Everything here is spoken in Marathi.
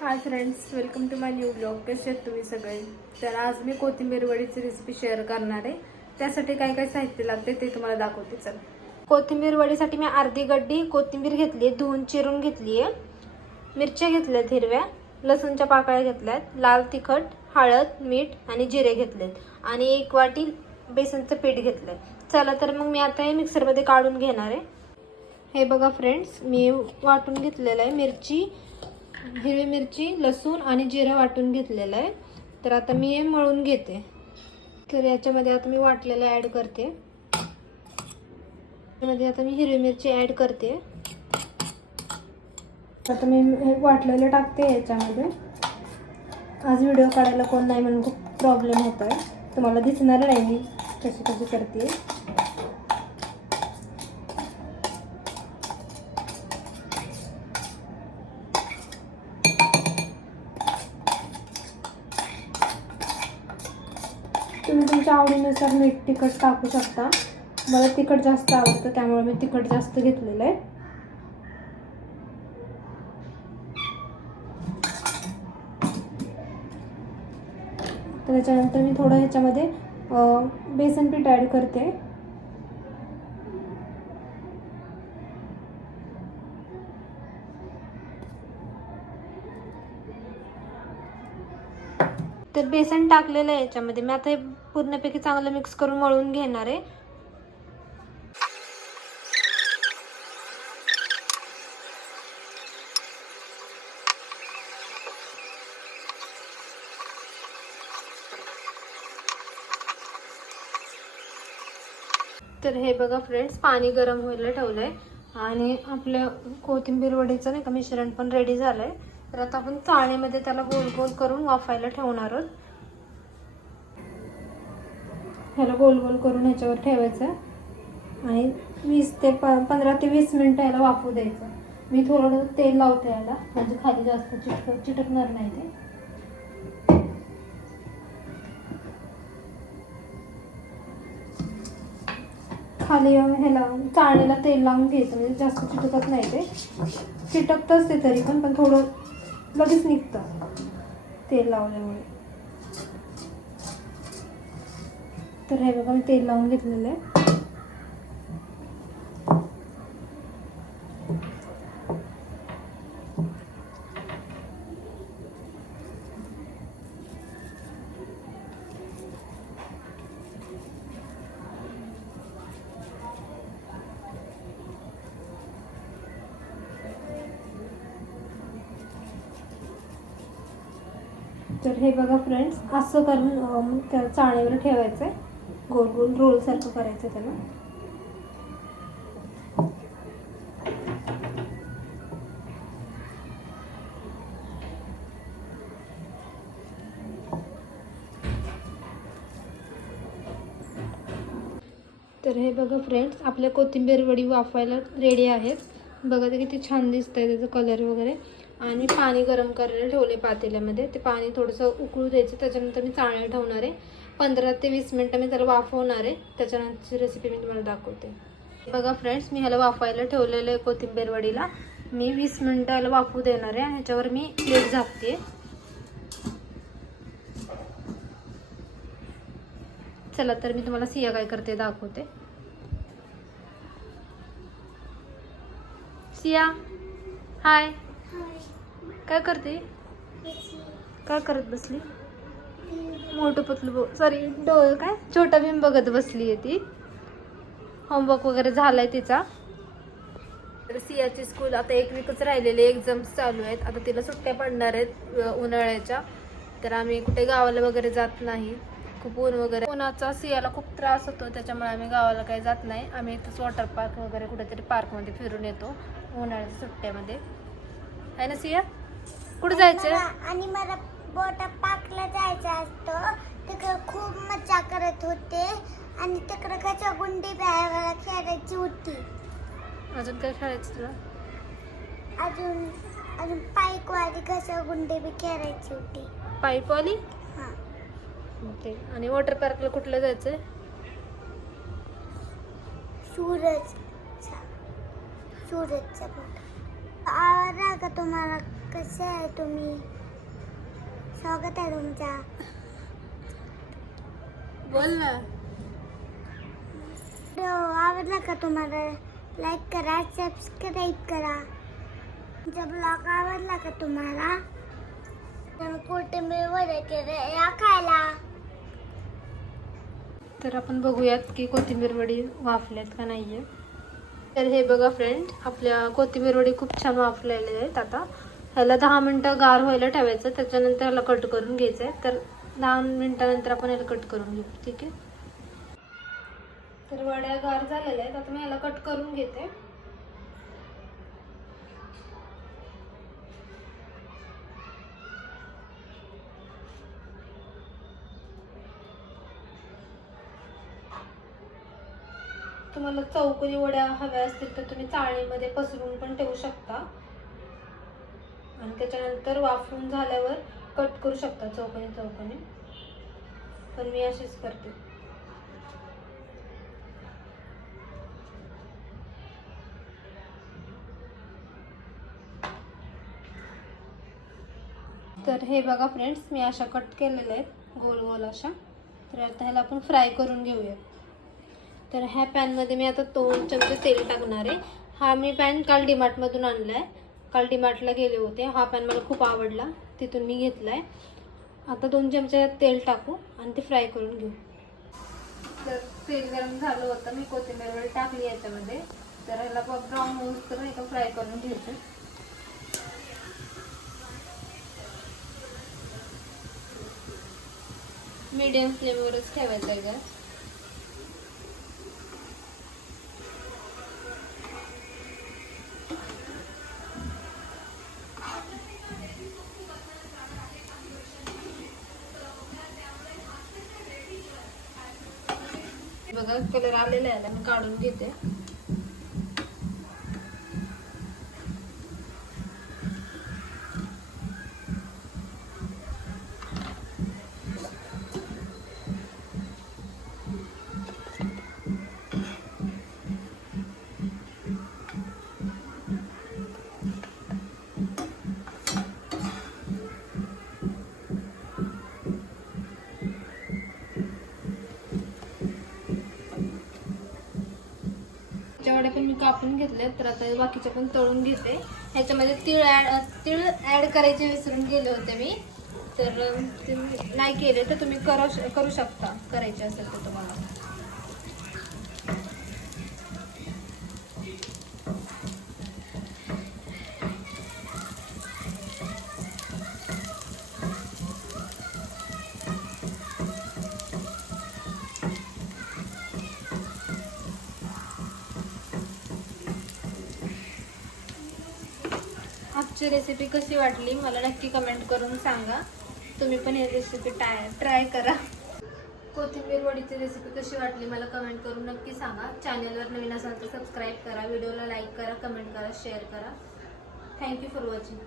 High friends, welcome to my new blog. कसे आहेत तुम्ही सगळे? तर आज मी कोथिंबीर वडीची रेसिपी शेअर करणार आहे. त्यासाठी काय काय साहित्य लागते ते तुम्हाला दाखवते. चल, कोथिंबीर वडीसाठी मी अर्धी गड्डी कोथिंबीर घेतली, धुवून चिरून घेतली आहे. मिरच्या घेतल्यात हिरव्या, लसूणच्या पाकळ्या घेतल्यात, लाल तिखट, हळद, मीठ आणि जिरे घेतलेत आणि 1 वाटी बेसनचं पीठ घेतलंय. चला तर मग मी आता हे मिक्सरमध्ये काढून घेणार आहे. हे बघा फ्रेंड्स, मी वाटून घेतलेलं आहे. हिरवी मिरची, लसूण आणि जिरं वाटून घेतलेलं आहे. तर आता मी हे मळून घेते. तर याच्यामध्ये आता मी वाटलेलं ॲड करते. यामध्ये आता मी हिरवी मिरची ॲड करते. आता मी हे वाटलेलं टाकते याच्यामध्ये. आज व्हिडिओ काढायला कोण नाही म्हणून खूप प्रॉब्लेम होत आहे. तुम्हाला दिसणार नाही मी कशी करते. तुम्ही तुमच्या आवडीनुसार मीठ तिखट टाकू शकता. मला तिखट जास्त आवडतं त्यामुळे मी तिखट जास्त घेतलेलं आहे. तर त्याच्यानंतर मी थोडं ह्याच्यामध्ये बेसन पीठ ॲड करते. तर बेसन टाकलेलं आहे याच्यामध्ये. मी आता हे पूर्णपैकी चांगलं मिक्स करून मळून घेणार आहे. तर हे बघा फ्रेंड्स, पाणी गरम व्हायला ठेवलंय आणि आपलं कोथिंबीर वडीचं नाही का मिश्रण पण रेडी झालंय. तर आता आपण चाळणीमध्ये त्याला गोल गोल करून वाफायला ठेवणार आहोत. ह्याला गोल गोल करून ह्याच्यावर ठेवायचं आणि 15 ते 20 मिनिटं याला वाफू द्यायचं. मी थोडं तेल लावते याला, म्हणजे खाली जास्त चिटकणार नाही ते. खाली ह्याला चाळणीला तेल लावून घ्यायचं, म्हणजे जास्त चिटकत नाही ते. चिटकतच ते तरी पण थोडं लगेच निघतं तेल लावल्यामुळे. तर हे बघा, मी तेल लावून घेतलेलं आहे. तर हे बघा फ्रेंड्स, असं करून त्या चाळणीवर ठेवायचं आहे. गोल गोल रोल सारखं करायचं त्याला. तर हे बघा फ्रेंड्स, आपल्या कोथिंबीर वडी वाफायला रेडी आहेत. बघा ते किती छान दिसतंय, त्याचा कलर वगैरे. आणि पाणी गरम करायला ठेवले पातेल्यामध्ये. ते पाणी थोडंसं उकळू द्यायचं. त्याच्यानंतर मी चाळणी ठेवणार आहे. 15 ते 20 मिनटं मी त्याला वाफवणार आहे. त्याच्यानंतरची रेसिपी मी तुम्हाला दाखवते. बघा फ्रेंड्स, मी ह्याला वाफायला ठेवलेलं आहे कोथिंबीर वडीला. मी 20 मिनटं याला वाफू देणार आहे. ह्याच्यावर मी प्लेट झाकते. चला तर मी तुम्हाला सिया काय करते दाखवते. सिया, हाय. काय करते? काय करत बसली? मोठं पतलू सॉरी काय छोटा भीम बघत बसली आहे ती. होमवर्क वगैरे झालाय तिचा. तर सियाची स्कूल आता 1 वीकच राहिलेली, एक्झाम्स चालू आहेत. आता तिला सुट्ट्या पडणार आहेत उन्हाळ्याच्या. तर आम्ही कुठे गावाला वगैरे जात नाही. खूप ऊन वगैरे, उन्हाचा सियाला खूप त्रास होतो, त्याच्यामुळे आम्ही गावाला काही जात नाही. आम्ही इथंच वॉटर पार्क वगैरे कुठेतरी पार्कमध्ये फिरून येतो उन्हाळ्याच्या सुट्ट्यामध्ये. आहे ना सिया? कुठे जायचं? आणि मला वॉटर पार्कला जायचं असतं. तिकडे खूप मजा करत होते आणि तिकडे घसरगुंडी खेळायची होती. अजून काय खेळायचं तुला? अजून पाईकवाली घसरगुंडी बी खेळायची होती. पाईपवाली? हां. ओके. आणि वॉटर पार्कला कुठलं जायचंय? सूरजचा आवाज का तुम्हाला? कसे आहे तुम्ही? स्वागत आहे तुमचा. बोल ना. आवडला का तुम्हाला? लाईक करा, सबस्क्राईब करा. तुमचा ब्लॉग आवडला का तुम्हाला? तर कोथिंबीर वडे केले या खायला. तर आपण बघूयात की कोथिंबीर वडी वाफल्यात का नाहीये. तर हे बघा फ्रेंड, आपल्या कोथिंबीर वडी खूप छान वाफलेले आहेत. आता ह्याला 10 मिनटं गार व्हायला ठेवायचं, त्याच्यानंतर ह्याला कट करून घ्यायचं आहे. तर 10 मिनिटानंतर आपण ह्याला कट करून घेऊ. ठीक आहे. तर वड्या गार झालेल्या आहेत. आता मी ह्याला कट करून घेते. तुम्हाला चौकोनी वड्या हव्या असतील तर तुम्ही चाळणीमध्ये पसरून पण ठेवू शकता आणि त्याच्यानंतर वाफवून झाल्यावर कट करू शकता चौकोनी चौकोनी. पण मी अशीच करते. तर हे बघा फ्रेंड्स, मी अशा कट केलेल्या आहेत गोल गोल अशा. तर आता ह्याला आपण फ्राय करून घेऊया. तर ह्या पॅनमध्ये मी आता 2 चमचे तेल टाकणार आहे. हा मी पॅन काल डीमार्टमधून आणला आहे. काल डीमार्टला गेले होते. हा पॅन मला खूप आवडला, तिथून मी घेतला आहे. आता 2 चमचे तेल टाकू आणि ते फ्राय करून घेऊ. तर तेल गरम झालं होतं, मी कोथिंबीर वडी टाकली याच्यामध्ये. तर ह्याला ब्राऊन होऊस तर एका फ्राय करून घ्यायचं. मीडियम फ्लेमवरच ठेवायचं आहे गॅस. बघा कलर आलेला आहे, मी काढून घेते. वड्या पण मी कापून घेतले. तर आता बाकीच्या पण तळून घेते. ह्याच्यामध्ये तीळ ऍड करायचे विसरून गेले होते मी. तर ते नाही केले तर तुम्ही करू शकता, करायचे असेल तर तुम्हाला. आजची रेसिपी कशी वाटली मला नक्की कमेंट करून सांगा. तुम्ही पण ही रेसिपी ट्राय करा. कोथिंबीर वडीची रेसिपी कशी वाटली मला कमेंट करून नक्की सांगा. चॅनलवर नवीन असाल तर सबस्क्राईब करा, व्हिडिओला लाईक करा, कमेंट करा, शेअर करा. Thank you for watching.